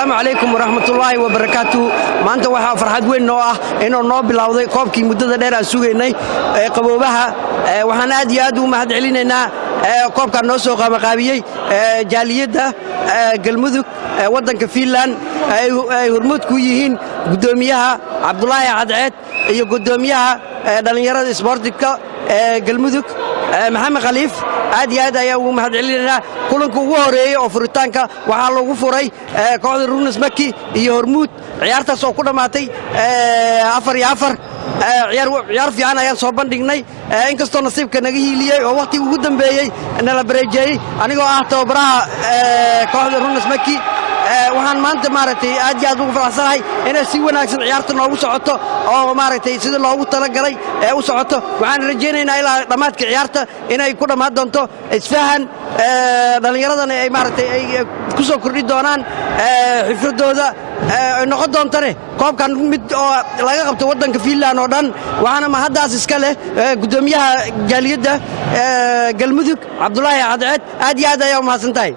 السلام عليكم ورحمة الله وبركاته maanta waxa farxad weyn noo ah inuu noo bilowday koobkii muddada dheer aan sugaynay qaboobaha waxaan aad iyo aad u mahad celinaynaa koobkan noo soo qaabaqaabiyey jaaliyadda galmudug waddanka Finland ay hormuud ku yihiin gudoomiyaha Cabdullaahi Cadceed iyo gudoomiyaha dhalinyarada isboortiga galmudug maxamed khaliif aad iyo aad ayaa ugu mahad celinaynaa kulanka ugu horeeyay oo furitaanka waxaa lagu furay kooxda Runes Maki iyo hormuud ciyaartaas oo ku dhamaatay 4-4 ciyaar fiican ayaan soo bandhignay inkastoo nasiibka naga hiiliyay oo waqti ugu dambeeyay nala bareejay anigoo ah tababaraha kooxda Runes Maki waxaan maanta maaragtay aad iyo aad ugu faraxsanahay inay si wanaagsan ciyaarta noogu socoto oo maaragtay sida loogu talagalay u socoto waxaan rajaynaynaa ilaa dhamaadka ciyaarta inay ku dhamaan doonto isfahan dhalinyaradana ay maaragtay ay ku soo kordhi doonaan xifradooda noqon doontane koobkan mid oo laga qabto waddanka Finland oo dhan waxaana ma haddaas iska leh gudoomiyaha jaaliyadda galmudug Cabdullaahi Cadceed aad iyo aad ayaa u mahadsantahay